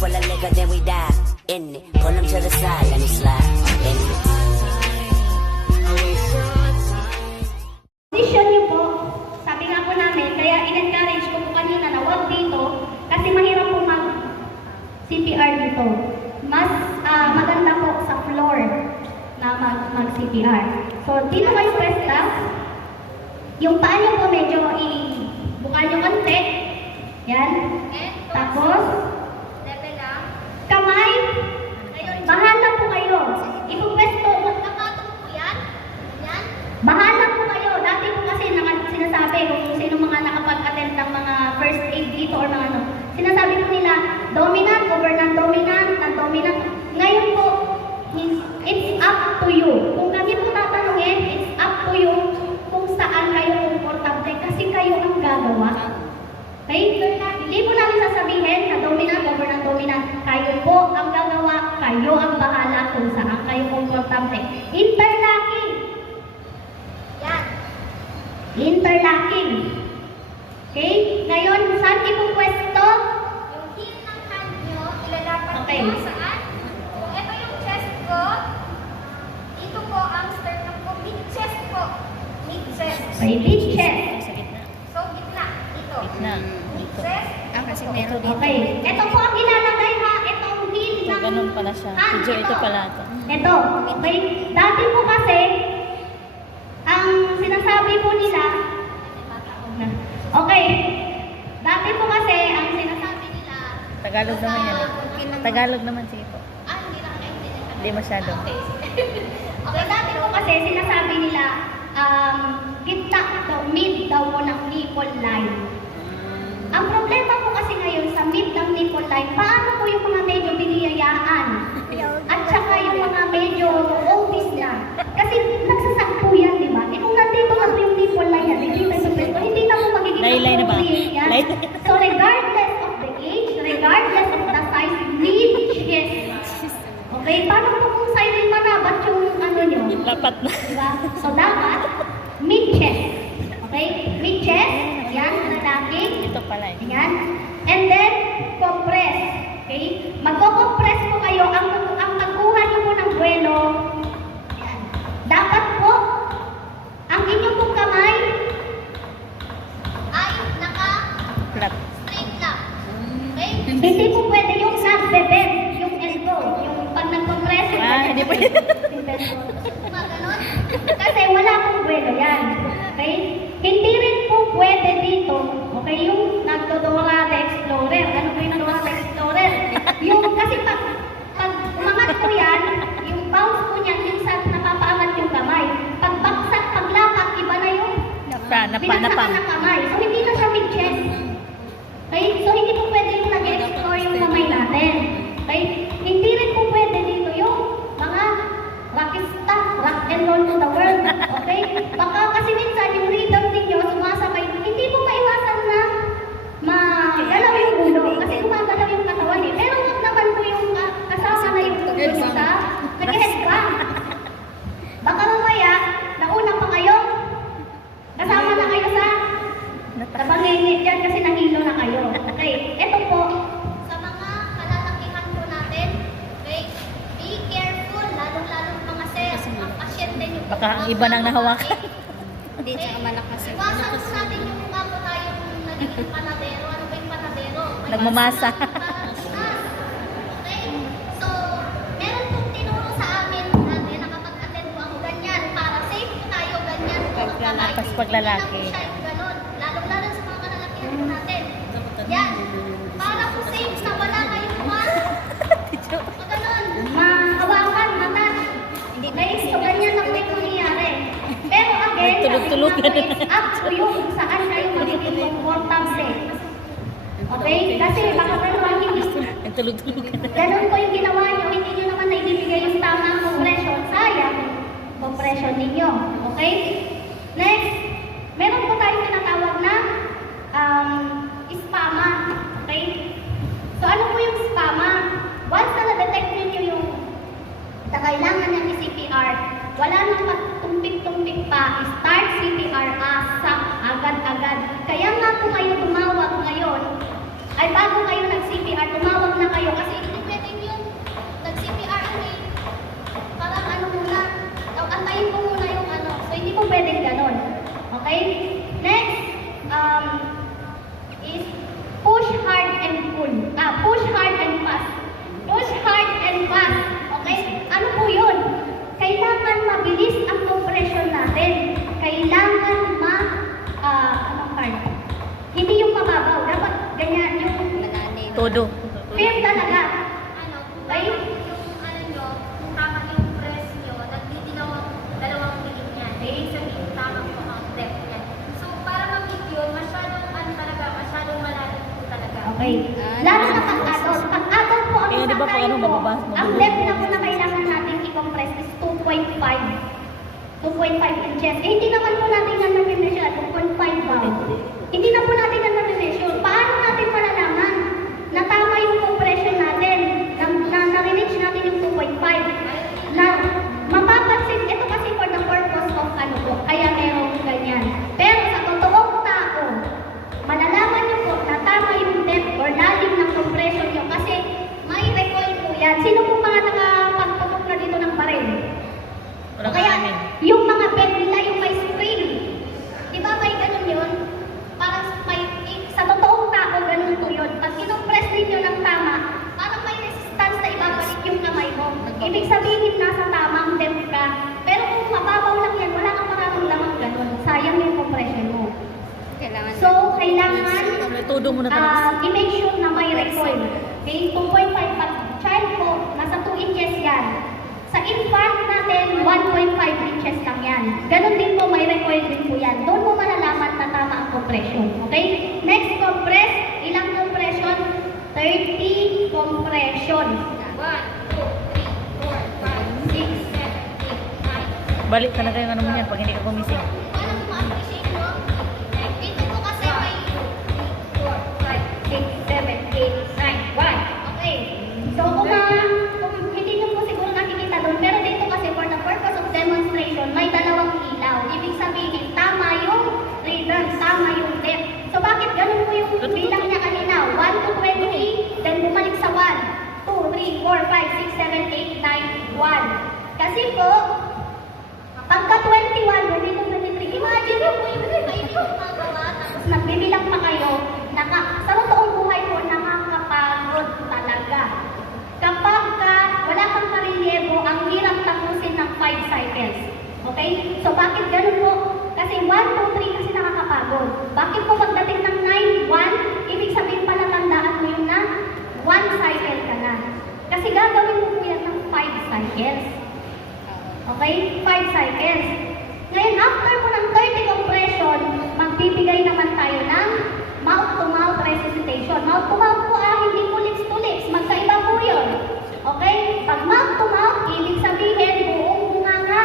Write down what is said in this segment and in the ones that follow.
full of liquor, then we die in it. Pull him to the side, let me slide in it. Decision niyo po, sabi nga po namin, kaya in-encourage ko po kanina na wag dito kasi mahirap po mag-CPR dito. Mas maganda po sa floor na mag-CPR. So, dito kayo press lang. Yung paa niyo po medyo i-bukan niyo konti. Yan. Tapos, kamay. Bahala po kayo. Ipupwesto. Magkakatong po yan. Yan. Bahala po kayo. Dati po kasi sinasabi kung sino mga nakapag-attend ng mga first aid dito or mga ano. Sinasabi po nila, dominant, governant, dominant, non-dominant. Ngayon po, it's up to you. Kung kami po tatanungin, it's up to you kung saan kayo komportable kasi kayo ang gagawa. Okay? Hindi po namin sasabihin na dominant, governant, dominant. Kayo po ang gagawa, kayo ang bahala kung saan kayo komportable. Interlocking. Yan. Interlocking. Okay? Ngayon, saan ipupwesto? Yung heel ng hand nyo, ilalapat nyo saan? Kung ito yung chest ko, dito po ang sternum ko, mid-chest po. Mid-chest. Okay, mid-chest. Sa gitna. So, gitna. Dito. Gitna. Mid-chest. Kasi meron dito. Okay. Ito po ang ilalagay ha. Itong heel So, ng ganun pala siya. hand. Medyo ito pala ito. Ito. Okay. Dati po kasi, ang sinasabi po nila, okay. Dati po kasi, ang sinasabi nila, Tagalog naman yan. Tagalog naman, sige po. hindi na kaintindihan. Hindi masyado. Okay, dati po kasi sinasabi nila, gitna daw, mid daw po ng nipple line. Ang problema po kasi ngayon sa mid ng nipple line, paano po yung mga medyo biniyayaan? At saka yung mga medyo obese na. Kasi nagsasakto yan, di ba? Kung nandito lang yung nipple line yan, hindi na po magiging Laylay na ba? appropriate yan. So regardless of the age, regardless of the size, mid-chest. Okay, paano po kung silent manabat yung ano nyo? Lapat na. Diba? So, dapat mid-chest. Okay? Mid-chest. Yan, lalaki. Ito pala eh. Yan. And then, compress. Okay? Magko-compress po kayo. Ang pagkuha nyo po ng buwelo, yan. Dapat po, ang inyong pong kamay ay Flat. straight lang. Okay? Hindi po pwede yung nag-bebend, yung elbow, yung pag nag-compress. Hindi po yun. Kasi wala pong buwelo yan. Okay? Hindi rin po pwede dito. Okay? Yung nagdodora the Explorer. Ano po yung Dora the Explorer? Yung, kasi pag umangat po yan, yung bounce po niyan, yung sa napapaangat yung kamay. Pag baksak, paglapat, iba na yung binagsakan ng kamay. So, hindi na siya mid-chest. Okay? So, hindi po pwede yung nag-explore yung kamay natin. Okay? Hindi rin po pwede dito yung mga rockista, rock and roll to the world. Okay? Baka kasi minsan yung rhythm ninyo sumasabay, hindi po maiwasan na magalaw yung ulo. Kasi gumagalaw yung katawan eh. Pero wag naman po yung kasama na yung ulo sa nag-headbang. Baka mamaya, nauna pa kayo, kasama na kayo sa nabangingit dyan kasi nahilo na kayo. Okay? Ito po, sa mga kalalakihan po natin, okay? Be careful, lalong-lalo mga sir, ang pasyente nyo po. Baka ang iba nang nahawakan. Hindi, tsaka malakas. Iwasan po natin yung mukha po tayong nagiging panadero. Ano ba yung panadero? Nagmamasa. Okay? So, meron pong tinuro sa amin natin, nakapag-attend po ako ganyan. Para safe po tayo, ganyan po ang kamay. Tapos paglalaki. Hindi na po siya yung ganon. Lalong-lalo sa mga kalalakihan po natin. Yan. Para po safe na wala kayong ganon. Mahawakan, mata. Okay? So, ganyan lang po yung mangyayari. Pero again, Tulog-tulugan. it's up to you kung saan kayo magiging komportable. Okay? Kasi baka ganun hindi. Ang tulog-tulugan. Ganun po yung ginawa nyo, hindi nyo naman naibibigay yung tamang compression. Sayang, compression ninyo. Okay? Next, meron po tayong tinatawag na spama. Okay? So ano po yung spama? Once na na-detect ninyo yung kailangan ng CPR, wala nang magtumpik-tumpik pa, start CPR ASAP, agad-agad. Kaya nga po kayo tumawag ngayon, ay bago kayo nag-CPR, tumawag na kayo kasi Firm talaga. Ano, kung Ay. yung ano nyo, kung tama yung press nyo, dalawang piling yan. Ibig sabihin, tama po ang depth yan. So, para mag-hit yun, masyadong malalim po talaga. Okay. Lalo na pag-adult. Pag-adult po, ang Eh, di ba pag ano, tatay po, mababas, ang mababas. depth na po na kailangan natin i-compress is 2.5. 2.5 inches. Eh, hindi naman po natin yan na-measure at 2.5 ba? Hindi na po natin yan na-measure. Paano natin malalaman na tama yung compression natin, na na-reach natin yung 2.5? Na mapapansin, ito kasi for the purpose of ano po, kaya meron ganyan. Pero sa totoong tao, malalaman niyo po na tama yung depth or lalim ng compression niyo kasi may recoil po yan. Sino po mga nakapagputok na dito ng baril? Walang Kaya, amin. yung mga bed nila, yung may spring, di ba may ganun yun? Parang may, sa totoong tao, ganun po yun. Pag kinompress ninyo ng tama, parang may resistance na ibabalik yung kamay mo. Ibig sabihin, nasa tamang depth ka. Pero kung mababaw lang yan, wala kang mararamdaman ganun. Sayang yung compression mo. So, kailangan Todo mo na talaga. i-make sure na may recoil. Okay, 2.5 pag child po, nasa 2 inches yan. Sa infant natin, 1.5 inches lang yan. Ganon din po, may recoil din po yan. Doon mo malalaman na tama ang compression. Okay? Next, compress. Ilang compression? 30 compression. 1, 2, 3, 4, 5, 6, 7, 8, 9. Balik ka na kayo ano mo yan pag hindi ka gumising. Para po ma-appreciate nyo, dito po kasi may 4, 5, 6, 7, 8, 9, 1. Okay. So, kung hindi nyo po siguro nakikita doon, pero dito kasi for the purpose of demonstration, may dalawang ilaw. Ibig sabihin, tama yung rhythm, tama yung depth. So, bakit ganun po yung bilang niya kanina? 1 to 20, then bumalik sa 1, 2, 3, 4, 5, 6, 7, 8, 9, 1. Kasi po, pagka 21, ganito 23, imagine nyo po yung tapos nagbibilang pa kayo, sa totoong buhay po, nakakapagod talaga. Kapag wala kang karelyebo, ang hirap tapusin ng 5 cycles. Okay? So, bakit ganun po? Kasi 1, 2, 3 kasi nakakapagod. Bakit po pagdating ng 9, 1, ibig sabihin pala tandaan mo yun na 1 cycle ka na. Kasi gagawin mo po yan ng 5 cycles. Okay? 5 cycles. Ngayon, after po ng 30 compression, magbibigay naman tayo ng mouth-to-mouth resuscitation. Mouth-to-mouth po hindi po lips to lips. Magkaiba po yun. Okay? Pag mouth-to-mouth, ibig sabihin, buong bunganga.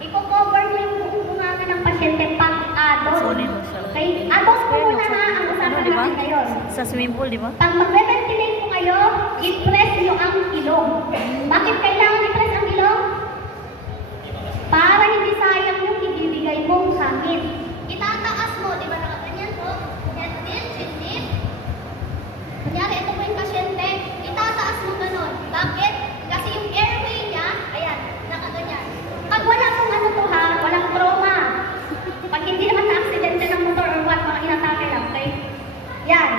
Iko-cover mo yung buong bunganga ng pasyente pag-adult. Okay? Adult po muna ha, ang usapan Ano, di ba? natin ngayon. Sa swimming pool, di ba? Pag magre-ventilate po kayo, i-press nyo ang ilong. Bakit kailangan i-press ang ilong? Para hindi sayang yung ibibigay mong hangin. Itataas mo, di ba nakaganyan po? Yan din, chin. Kunyari, ito po yung pasyente, itataas mo ganun. Bakit? Kasi yung airway niya, ayan, nakaganyan. Pag wala pong ano to ha, walang trauma. Pag hindi naman na-aksidente ng motor or what, mga inatake lang, okay? Yan.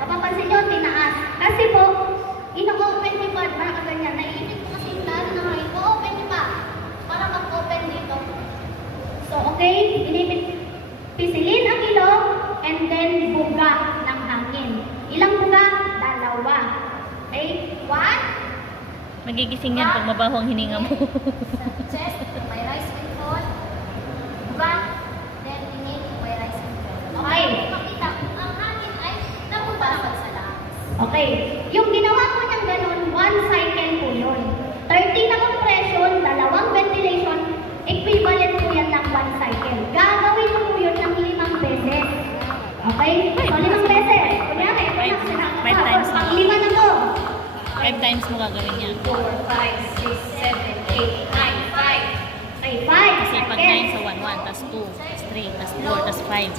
Mapapansin nyo, tinaas. Kasi po, ino-open mo pa, nakaganyan. Naiipit po kasi yung lalo na mga i-open mo pa. Para mag-open dito. So, okay, pisilin ang ilong, and then buga ng hangin. Ilang buga? Dalawa. Okay? 1. Magigising yan pag mabaho ang hininga mo. chest, may rise and fall. Buga, then inhale, may rise and fall. Okay. Makita, ang hangin ay napunta naman sa lungs. Okay. Yung ginawa ko niyang ganun, 1 cycle po yun. 30 na compression, 2 ventilation, equivalent po yan ng 1 cycle. Gagawin mo po yun ng 5 beses. Okay? So, 5 beses. Kunyari, ito na, 5 times na. 5 na to. 5 times mo gagawin yan. 4, 5, 6, 7, 8, 9, 5. Okay, 5 Kasi pag 9 sa 1, 1, tas 2, tas 3, tas 4, tas 5.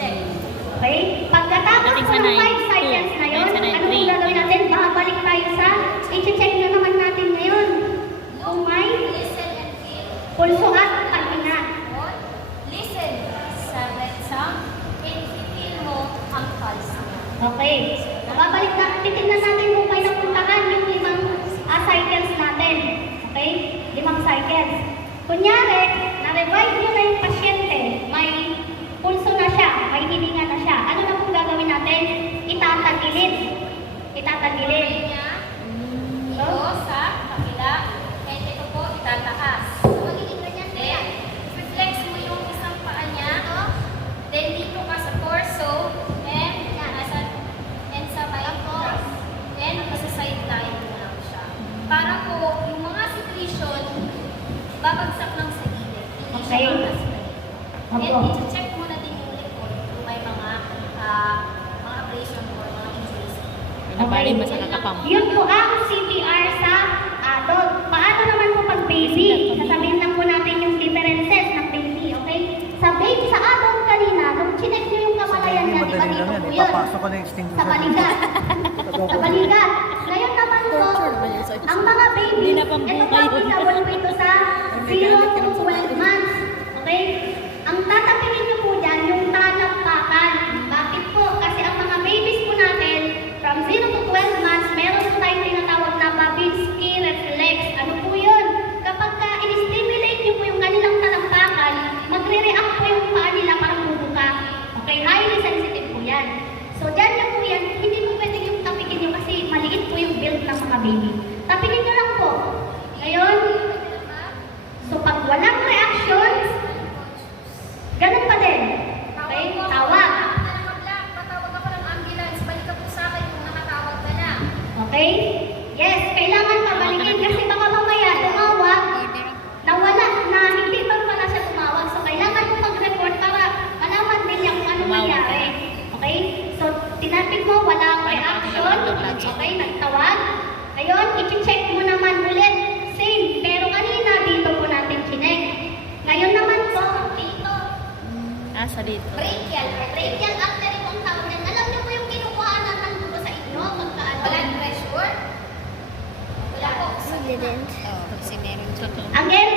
Okay? Pagkatapos Pagdating po sa ng 5 9, cycles na yun, pagdating sa 9, anong 3. gagawin natin? Babalik tayo sa, i-check na naman natin ngayon. Kung may Listen and feel. pulso at paghinga. Listen sa red sound and feel mo ang pulse niya. Okay. Babalik na, titignan natin kung may napuntahan yung 5 cycles natin. Okay? 5 cycles. Kunyari, na-revive nyo na yung pasyente, may pulso na siya, may hininga na siya. Ano na pong gagawin natin? Itatagilid. Itatagilid. babagsak lang sa gilid. Hindi Okay. siya babagsak. And Opo. i-check mo na din yung report kung may mga abrasion or mga injuries. Pinabalin ba sa kakapam? Yun po ang CPR sa adult. Paano naman po pag baby? Sasabihin lang po natin yung differences ng baby, okay? Sa adult kanina, nung chinek nyo yung kamalayan niya, di ba dito po yun? Ipapasok ko na yung extinguisher. Sa balikat. Sa balikat. Ngayon naman po, ang mga baby, Hindi na pang ito po buhay ang yun. pinabol po ito sa 0 to 12 months. Okay? Ang tatapilin nyo po dyan, yung talampakan. Bakit po? Kasi ang mga babies po natin, from 0 to 12 months, meron po tayong tinatawag na Babinski reflex. Ano po yun? Kapag in-stimulate nyo po yung kanilang talampakan, magre-react po yung paa nila parang bubuka. Okay? Highly sensitive po yan. So, dyan nyo po yan, hindi po pwede yung tapikin nyo kasi maliit po yung build ng mga baby. Tapikin nyo lang po. Ngayon, so pag walang reactions, ganun pa din. Okay? Tawag. Patawag ako ng ambulance. Balik ka po sa akin kung nakatawag ka na. Okay? Yes, kailangan pabalikin kasi baka mamaya tumawag na wala, na hindi pa pala siya tumawag. So, kailangan mo mag-report para malaman din niya kung ano Tumawag ka nangyari. Okay? So, tinapik mo, walang reaction. Okay, nagtawag. Ngayon, i-check mo naman ulit. Same, pero kanina dito po natin chinek. Ngayon naman po, dito. Sa dito. Brachial. Brachial artery po ang tawag yan. Alam niyo po yung kinukuhanan ng dugo sa inyo? Pagkaano? Blood pressure? Wala po. Kasi meron. Totoo. Again,